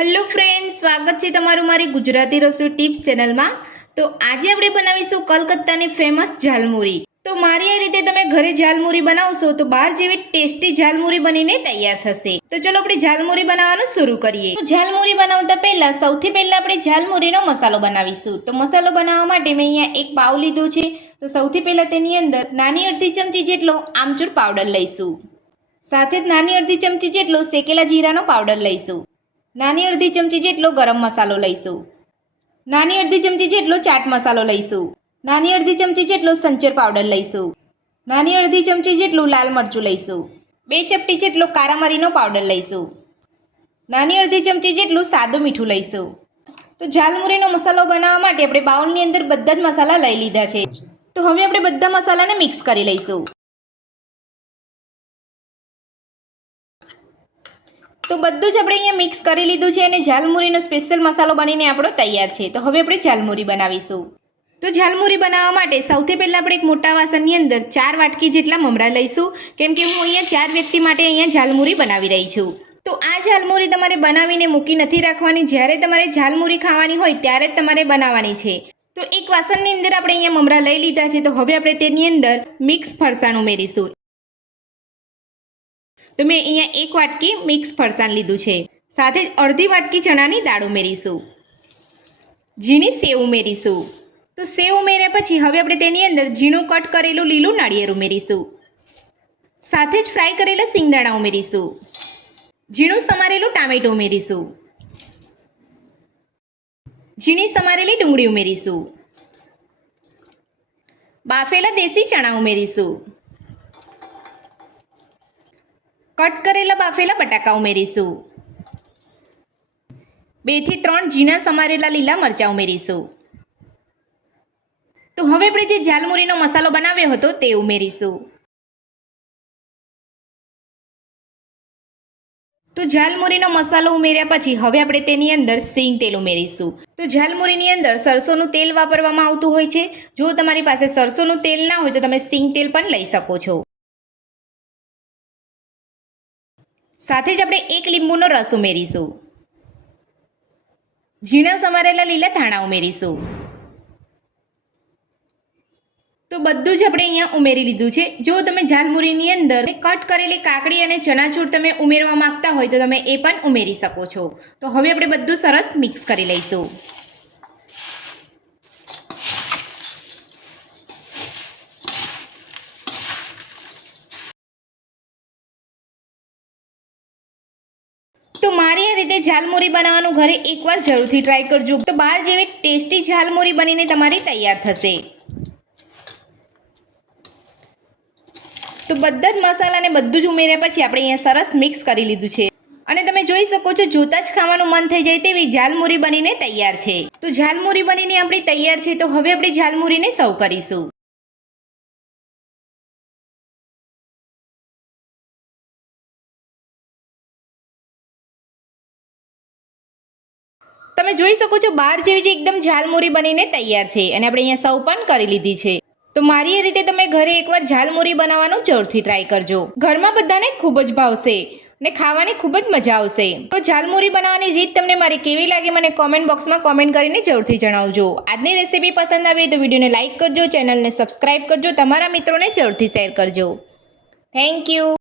Hello friends, સ્વાગત છે તમારું મારી ગુજરાતી રસોઈ ટિપ્સ ચેનલમાં। તો આજે આપણે બનાવીશું કલકત્તાની ફેમસ ઝાલમુરી। તો મારી આ રીતે તમે ઘરે ઝાલમુરી બનાવશો તો બહાર જેવી ટેસ્ટી ઝાલમુરી બનીને તૈયાર થશે। તો ચલો આપણે ઝાલમુરી બનાવવાનું શરૂ કરીએ। તો ઝાલમુરી બનાવતા પહેલા સૌથી પહેલા આપણે ઝાલમુરીનો મસાલો બનાવીશું। તો મસાલો બનાવવા માટે મેં અહીંયા એક પાવ લીધો છે। તો સૌથી પહેલા તેની અંદર નાની અડધી ચમચી જેટલો આમચૂર પાવડર લઈશું। સાથે જ નાની અડધી ચમચી જેટલો શેકેલા જીરાનો પાવડર લઈશું। નાની અડધી ચમચી જેટલો ગરમ મસાલો લઈશું। નાની અડધી ચમચી જેટલો ચાટ મસાલો લઈશું। નાની અડધી ચમચી જેટલો સંચર પાવડર લઈશું। નાની અડધી ચમચી જેટલું લાલ મરચું લઈશું। 2 ચપટી જેટલો કારા મરીનો પાવડર લઈશું। નાની અડધી ચમચી જેટલું સાદું મીઠું લઈશું। તો ઝાલમુરીનો મસાલો બનાવવા માટે આપણે બાઉલની અંદર બધા જ મસાલા લઈ લીધા છે। તો હવે આપણે બધા મસાલાને મિક્સ કરી લઈશું। તો બધું જ આપણે અહીંયા મિક્સ કરી લીધું છે અને ઝાલમુરીનો સ્પેશિયલ મસાલો બનીને આપણો તૈયાર છે। તો હવે આપણે ઝાલમુરી બનાવીશું। તો ઝાલમુરી બનાવવા માટે સૌથી પહેલાં આપણે એક મોટા વાસણની અંદર 4 વાટકી જેટલા મમરા લઈશું, કેમ કે હું અહીંયા 4 વ્યક્તિ માટે અહીંયા ઝાલમુરી બનાવી રહી છું। તો આ ઝાલમુરી તમારે બનાવીને મૂકી નથી રાખવાની, જ્યારે તમારે ઝાલમુરી ખાવાની હોય ત્યારે જ તમારે બનાવવાની છે। તો એક વાસણની અંદર આપણે અહીંયા મમરા લઈ લીધા છે। તો હવે આપણે તેની અંદર મિક્સ ફરસાણ ઉમેરીશું। તો મેં અહીંયા 1 વાટકી મિક્સ ફરસાણ લીધું છે। સાથે જ અડધી વાટકી ચણાની દાળ ઉમેરીશું। ઝીણી સેવ ઉમેરીશું। તો સેવ ઉમેર્યા પછી હવે આપણે તેની અંદર ઝીણું કટ કરેલું લીલું નાળિયેર ઉમેરીશું। સાથે જ ફ્રાય કરેલા સિંગદાણા ઉમેરીશું। ઝીણું સમારેલું ટામેટું ઉમેરીશું। ઝીણી સમારેલી ડુંગળી ઉમેરીશું। બાફેલા દેશી ચણા ઉમેરીશું। કટ કરેલા બાફેલા બટાકા ઉમેરીશું। 2 થી 3 ઝીણા સમારેલા લીલા મરચાં ઉમેરીશું। તો હવે આપણે જે ઝાલમુરીનો મસાલો બનાવ્યો હતો તે ઉમેરીશું। તો ઝાલમુરીનો મસાલો ઉમેર્યા પછી હવે આપણે તેની અંદર સિંગ તેલ ઉમેરીશું। તો ઝાલમુરીની અંદર સરસોનું તેલ વાપરવામાં આવતું હોય છે। જો તમારી પાસે સરસોનું તેલ ના હોય તો તમે સિંગ તેલ પણ લઈ શકો છો। સાથે જ આપણે 1 લીંબુનો રસ ઉમેરીશું। ઝીણા સમારેલા લીલા ધાણા ઉમેરીશું। તો બધું જ આપણે અહીંયા ઉમેરી લીધું છે। જો તમે ઝાલમુરીની અંદર કટ કરેલી કાકડી અને ચણાચૂર તમે ઉમેરવા માંગતા હોય તો તમે એ પણ ઉમેરી શકો છો। તો હવે આપણે બધું સરસ મિક્સ કરી લઈશું। તો મારી આ રીતે ઝાલમુરી બનાવવાનું ઘરે એકવાર જરૂરથી ટ્રાય કરજો। તો બહાર જેવી ટેસ્ટી ઝાલમુરી બનીને તમારી તૈયાર થશે। તો બધા જ મસાલાને બધું જ ઉમેર્યા પછી આપણે અહીંયા સરસ મિક્સ કરી લીધું છે અને તમે જોઈ શકો છો જોતાં જ ખાવાનું મન થઈ જાય તેવી ઝાલમુરી બનીને તૈયાર છે। તો ઝાલમુરી બનીને આપણી તૈયાર છે। તો હવે આપણે ઝાલમુરીને સર્વ કરીશું। તમે જોઈ શકો છો બહાર જેવી જ એકદમ ઝાલમુરી બનીને તૈયાર છે અને આપણે અહીંયા સર્વ પણ કરી લીધી છે। તો મારી એ રીતે તમે ઘરે એકવાર ઝાલમુરી બનાવવાનું જરૂરથી ટ્રાય કરજો। ઘરમાં બધાને ખૂબ જ ભાવશે ને ખાવાની ખૂબ જ મજા આવશે। તો ઝાલમુરી બનાવવાની રીત તમને મારી કેવી લાગી મને કોમેન્ટ બોક્સમાં કોમેન્ટ કરીને જરૂરથી જણાવજો। આજની રેસીપી પસંદ આવી તો વિડીયોને લાઇક કરજો, ચેનલને સબસ્ક્રાઇબ કરજો, તમારા મિત્રોને જરૂરથી શેર કરજો। Thank you.